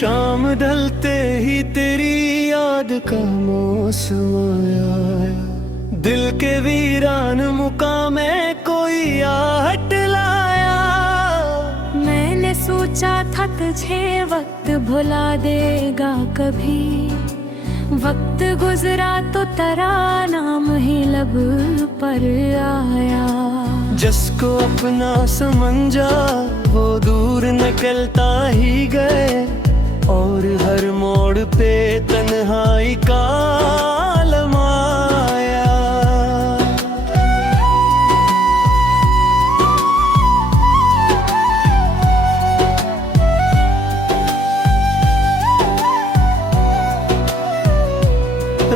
शाम ढलते ही तेरी याद का मौसम आया, दिल के वीरान मुकामे कोई आहट लाया। मैंने सोचा था तुझे वक्त भुला देगा कभी, वक्त गुजरा तो तेरा नाम ही लब पर आया। जिसको अपना समझा वो दूर निकलता ही गए, और हर मोड़ पे तन्हाई का आलम आया।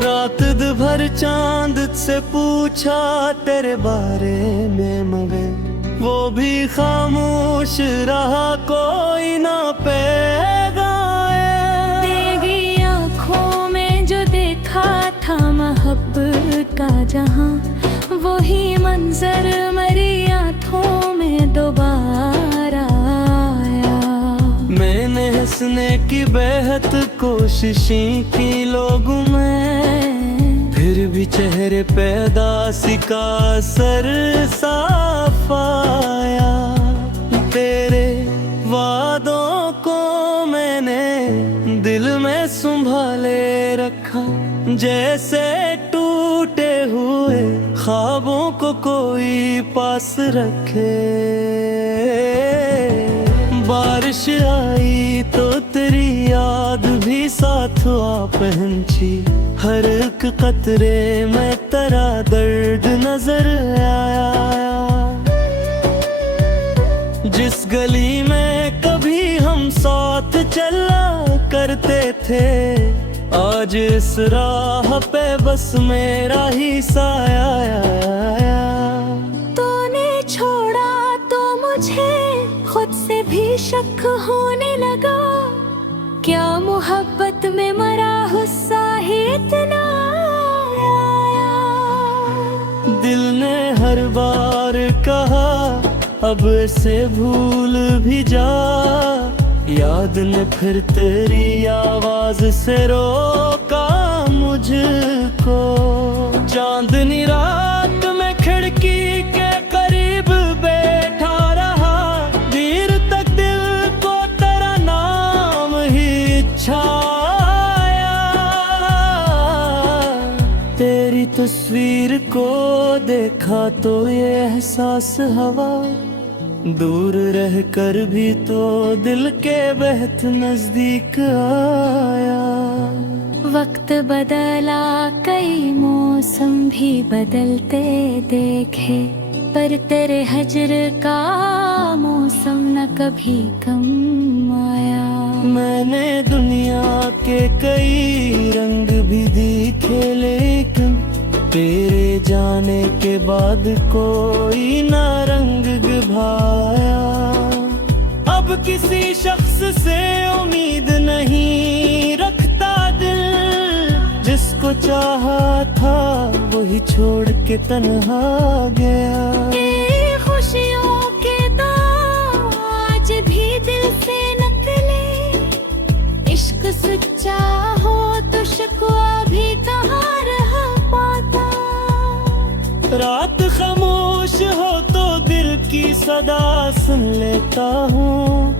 रात भर चांद से पूछा तेरे बारे में मगर वो भी खामोश रहा, कोई ना पैगाए। तेरी आँखों में जो देखा था मोहब्बत का जहां, वही मंजर मेरी आँखों में दोबारा आया। मैंने हंसने की बेहद कोशिशें की लोगों में, फिर भी चेहरे पे उदासी का असर साफ आया। तेरे वादों को मैंने दिल में संभाले रखा, जैसे टूटे हुए ख्वाबों को कोई पास रखे। बारिश आई तो तेरी याद भी साथ आ पहुंची, हर एक कतरे में तेरा दर्द नजर आया। जिस गली में कभी हम साथ चला करते थे, आज इस राह पे बस मेरा ही साया। तूने छोड़ा तो मुझे खुद से भी शक होने लगा, क्या मोहब्बत में मरा गुस्सा ही इतना आया। दिल ने हर बार कहा अब से भूल भी जा, याद ने फिर तेरी आवाज से रोका मुझको। चांदनी रात में खिड़की के करीब बैठा रहा, देर तक दिल को तेरा नाम ही छाया। तेरी तस्वीर को देखा तो ये एहसास हवा, दूर रह कर भी तो दिल के बहुत नजदीक आया। वक्त बदला कई मौसम भी बदलते देखे, पर तेरे हजर का मौसम न कभी कम आया। मैंने दुनिया के कई रंग भी दिखे, लेकिन तेरे जाने के बाद कोई ना रंग भाया। अब किसी शख्स से उम्मीद नहीं रखता दिल, जिसको चाहा था वही छोड़ के तन्हा गया। ये खुशियों के दाम आज भी दिल से निकले, इश्क सच्चा हो तो शिकवा भी कहाँ रह पाता। रात खामोश हो तो दिल की सदा सुन लेता हूँ,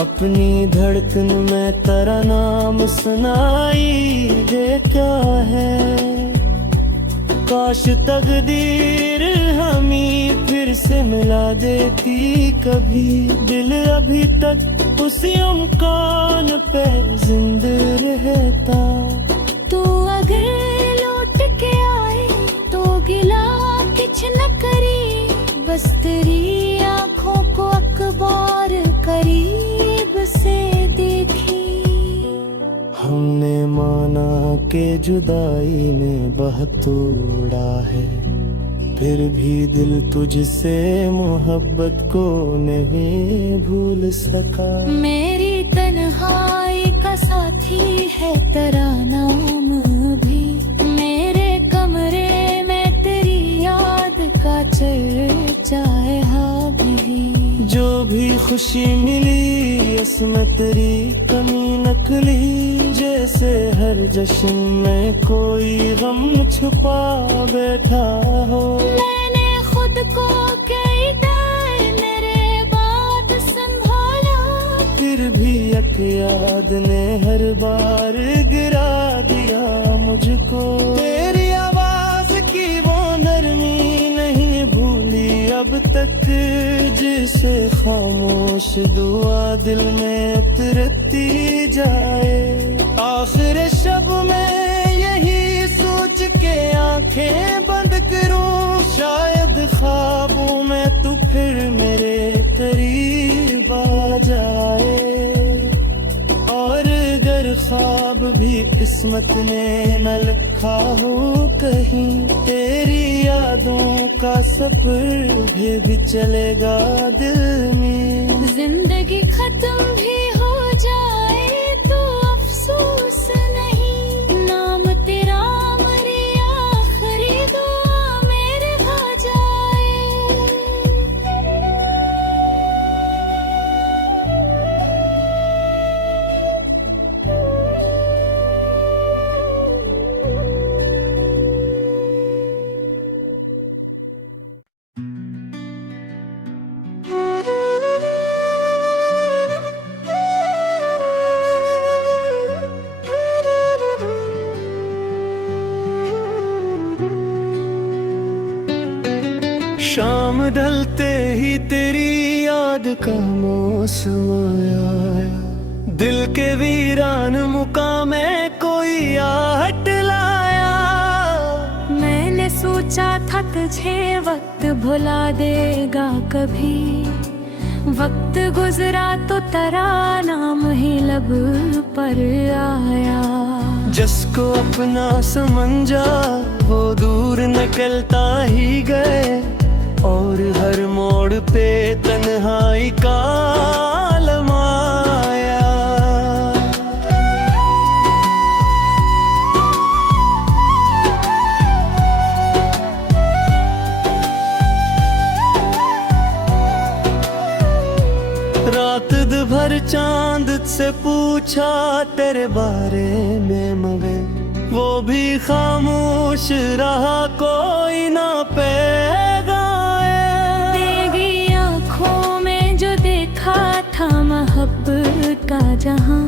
अपनी धड़कन में तेरा नाम सुनाई दे क्या है। काश तकदीर हमें फिर से मिला देती कभी, दिल अभी तक उसी मुकान पे जिंदा रहता। तू अगर लौट के आए तो गिला कुछ न करी, बस तेरी आँखों को अखबार करीब से देखी। हमने माना के जुदाई में बहुत तोड़ा है, फिर भी दिल तुझसे मोहब्बत को नहीं भूल सका। मेरी तन्हाई का साथी है तेरा नाम भी, मेरे कमरे में तेरी याद का चर्चा है हाँ भी। जो भी खुशी मिली इसमें तेरी कमी नकली, जैसे हर जश्न में कोई गम छुपा बैठा हो। मैंने खुद को कई बार मेरे बात संभाला, फिर भी एक याद ने हर बार गिरा दिया मुझको। तेरी आवाज की वो नरमी नहीं भूली अब तक, जिसे खामोश दुआ दिल में उतरती जाए। आखिर शब में यही सोच के आंखें बंद करूं, शायद ख्वाबों में तू फिर मेरे करीब आ जाए। और अगर ख्वाब भी किस्मत ने न लिखा हो कहीं, तेरी यादों का सफर भी चलेगा दिल में। जिंदगी खत्म भी हो जाए तो अफसोस नहीं, नाम तेरा मेरी आखिरी दुआ में रह जाए। शाम ढलते ही तेरी याद का मौसम आया, दिल के वीरान मुकामे कोई आहट लाया। मैंने सोचा था तुझे वक्त भुला देगा कभी, वक्त गुजरा तो तेरा नाम ही लब पर आया। जिसको अपना समझा वो दूर निकलता ही गए, और हर मोड़ पे तन्हाई का आलम आया। रात भर चांद से पूछा तेरे बारे में मगर, वो भी खामोश रहा कोई ना पैगाम। तेरी आँखों में जो देखा था मोहब्बत का जहां,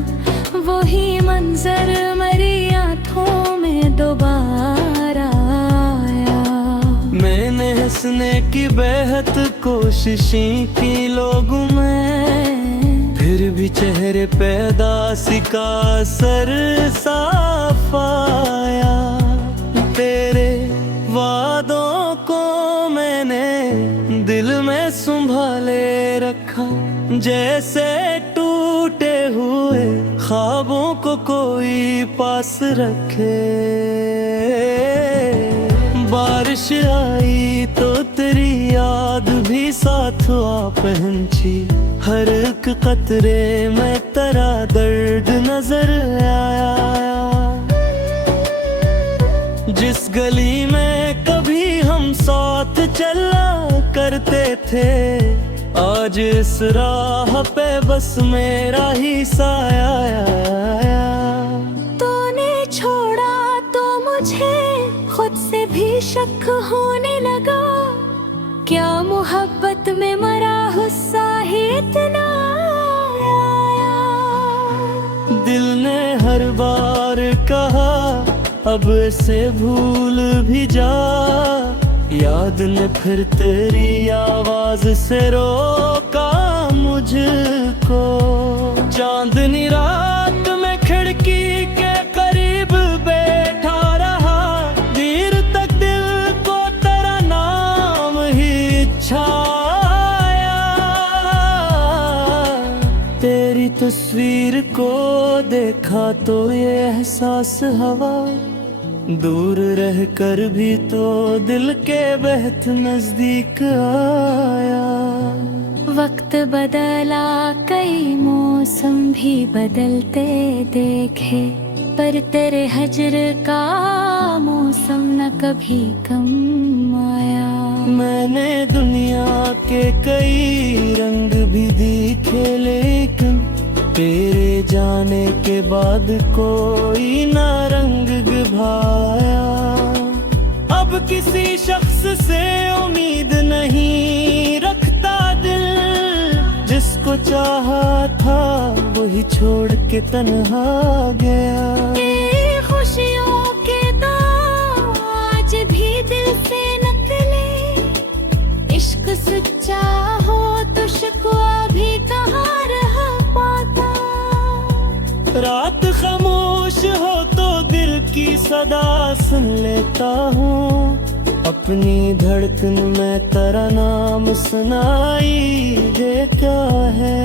वही मंजर मेरी आँखों में दोबारा आया। मैंने हंसने की बेहद कोशिशें की लोगों में, फिर भी चेहरे पे उदासी का असर साफ आया। तेरे वादों को मैंने दिल में संभाले रखा, जैसे टूटे हुए ख्वाबों को कोई पास रखे। बारिश आई तो तेरी याद भी साथ आ पहुंची, हर एक कतरे में तेरा दर्द नजर आया। जिस गली में कभी हम साथ चला करते थे, आज इस राह पे बस मेरा ही साया आया। तूने छोड़ा तो मुझे खुद से भी शक होने लगा, क्या मोहब्बत में मरा गुस्सा ही इतना आया। दिल ने हर बार कहा अब से भूल भी जा, याद ने फिर तेरी आवाज से रोका मुझको। चांदनी रात में खिड़की के करीब बैठा रहा, देर तक दिल को तेरा नाम ही छाया। तेरी तस्वीर को देखा तो ये एहसास हवा, दूर रहकर भी तो दिल के बेहद नजदीक आया। वक्त बदला कई मौसम भी बदलते देखे, पर तेरे हजर का मौसम न कभी कम आया। मैंने दुनिया के कई रंग भी दिखे, लेकिन तेरे जाने के बाद कोई ना रंग भाया। अब किसी शख्स से उम्मीद नहीं रखता दिल, जिसको चाहा था वही छोड़ के तन्हा गया। ये खुशियों के दाग आज भी दिल से नकले, इश्क सच्चा हो तो शिकवा भी कहाँ रह पाता। रात खामोश हो तो दिल की सदा सुन लेता हूँ, अपनी धड़कन में तेरा नाम सुनाई दे क्या है।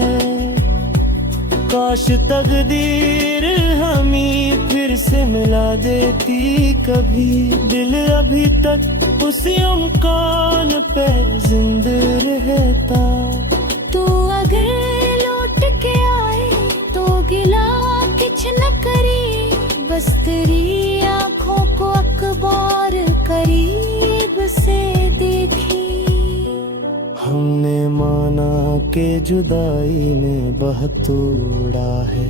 काश तकदीर हमें फिर से मिला देती कभी, दिल अभी तक उसी उम्कान पे जिंदा रहता। तू अगर लौट के आए तो गिला कुछ न करी, बस तेरी आँखों को अखबार करीब से देखी। हमने माना के जुदाई ने बहुत तोड़ा है,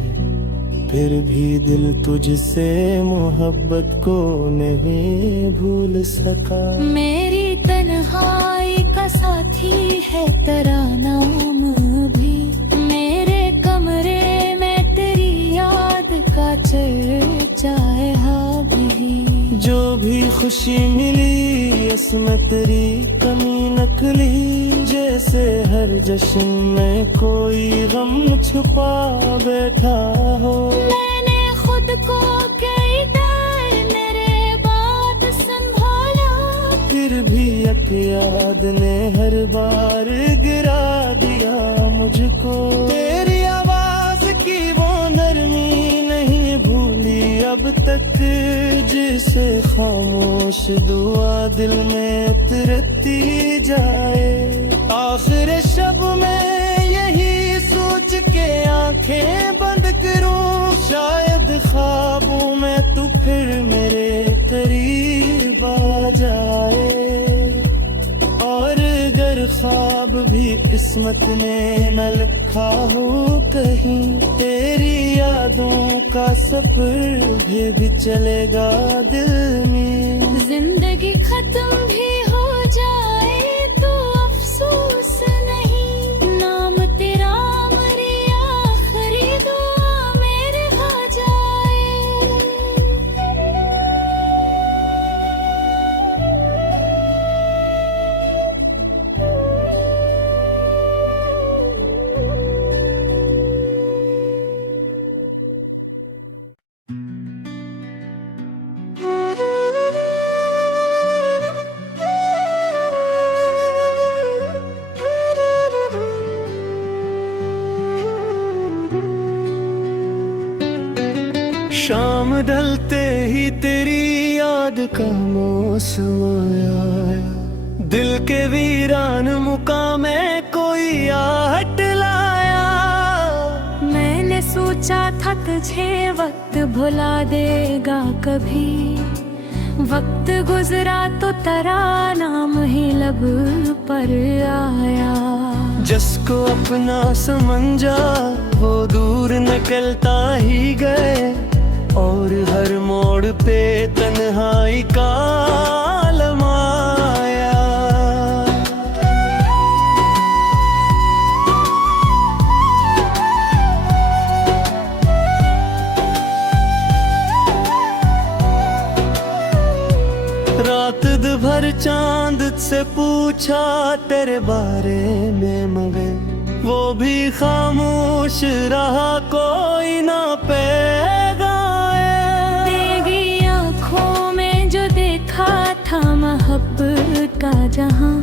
फिर भी दिल तुझसे मोहब्बत को नहीं भूल सका। मेरी तन्हाई का साथी है तेरा नाम भी, मेरे कमरे में तेरी याद का चर्चा है भी। जो भी खुशी मिली उसमें तेरी कमी नकली, जैसे हर जश्न में कोई गम छुपा बैठा हो। मैंने खुद को कई बार मेरे बात संभाला, फिर भी एक याद ने हर बार गिरा दिया मुझको। तेरी आवाज की वो नरमी नहीं भूली अब तक, जिसे खामोश दुआ दिल में उतरती जाए। आखिर शब में यही सोच के आंखें बंद करूं, शायद ख्वाबों में तू फिर मेरे करीब आ जाए। और अगर ख्वाब भी किस्मत ने न लिखा हो कहीं, तेरी यादों का सफर भी चलेगा दिल में। जिंदगी खत्म भी हो जाए तो अफसोस नहीं, नाम तेरा मेरी आखिरी दुआ में रह जाए। शाम ढलते ही तेरी याद का मौसम आया, दिल के वीरान मुकामे कोई आहट लाया। मैंने सोचा था तुझे वक्त भुला देगा कभी, वक्त गुजरा तो तेरा नाम ही लब पर आया। जिसको अपना समझा वो दूर निकलता ही गए, और हर मोड़ पे तन्हाई का आलम आया। रात भर चांद से पूछा तेरे बारे में, मगर वो भी खामोश रहा, कोई ना था मोहब्बत का जहां,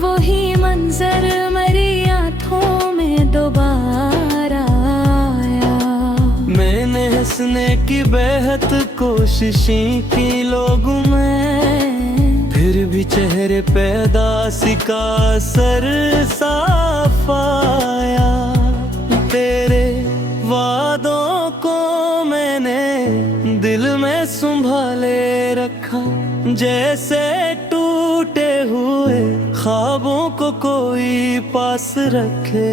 वही मंजर मेरी आँखों में दोबारा आया। मैंने हंसने की बेहद कोशिशें की लोगों में, फिर भी चेहरे पे उदासी का असर साफ आया। तेरे वादों को मैंने दिल में संभाले रखा, जैसे टूटे हुए ख्वाबों को कोई पास रखे।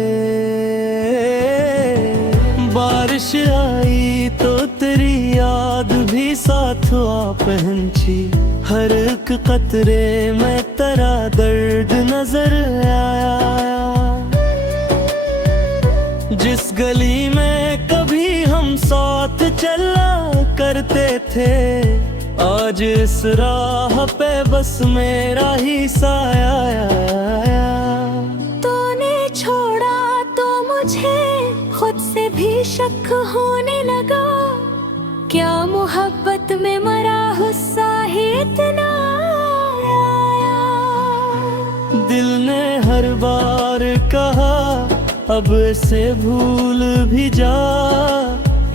बारिश आई तो तेरी याद भी साथ आ पहुंची, हर एक कतरे में तेरा दर्द नजर आया। जिस गली में कभी हम साथ चला करते थे, आज इस राह पे बस मेरा ही साया आया। तूने छोड़ा तो मुझे खुद से भी शक होने लगा, क्या मोहब्बत में मरा गुस्सा ही इतना आया। दिल ने हर बार कहा अब से भूल भी जा,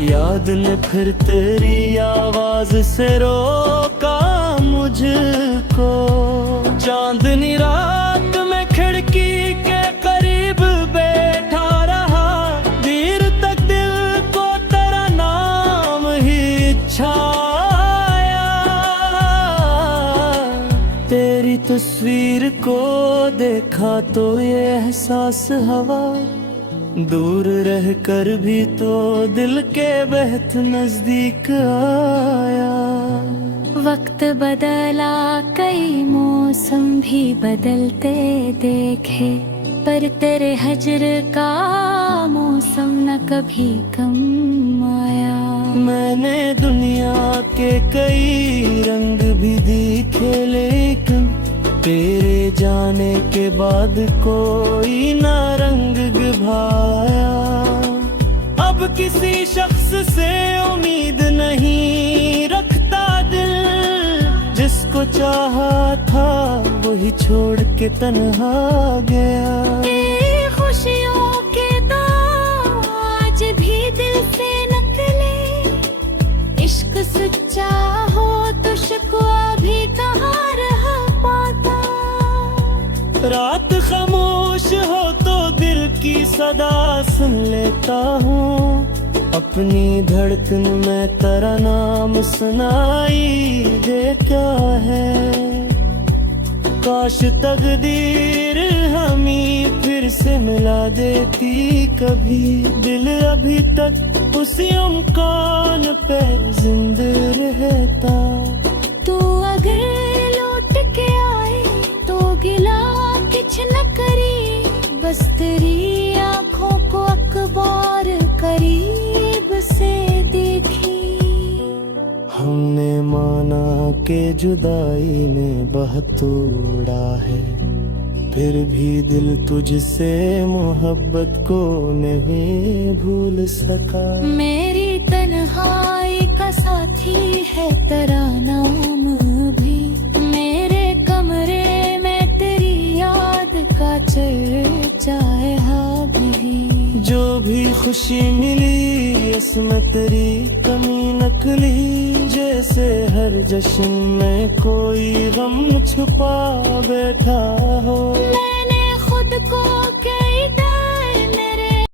याद ने फिर तेरी आवाज से रोका मुझको। चांदनी रात में खिड़की के करीब बैठा रहा, देर तक दिल को तेरा नाम ही छाया। तेरी तस्वीर को देखा तो ये एहसास हवा, दूर रह कर भी तो दिल के बेहद नजदीक आया। वक्त बदला, कई मौसम भी बदलते देखे, पर तेरे हजर का मौसम न कभी कम आया। मैंने दुनिया के कई रंग भी दिखे, लेकिन तेरे जाने के बाद कोई ना रंग भाया। अब किसी शख्स से उम्मीद नहीं रखता दिल, जिसको चाहा था वही छोड़ के तन्हा गया। ये खुशियों के दाग आज भी दिल से नकले, इश्क सच्चा हो तो शिकवा भी कहाँ रह पाता। रात खामोश हो तो दिल की सदा सुन लेता हूँ, अपनी धड़कन में तेरा नाम सुनाई दे क्या है। काश तकदीर हमें फिर से मिला देती कभी, दिल अभी तक उसी मुकान पे जिंदा रहता। तू अगर लौट के आए तो गिला कुछ न करी, बस तेरी आँखों को अखबार करीब से देखी। हमने माना के जुदाई में बहुत तोड़ा है, फिर भी दिल तुझसे मोहब्बत को नहीं भूल सका। मेरी तन्हाई का साथी है तेरा नाम भी, मेरे कमरे में तेरी याद का चर्चा है हाँ भी। जो भी खुशी मिली इसमें तेरी कमी नकली, जैसे हर जश्न में कोई गम छुपा बैठा हो। मैंने खुद को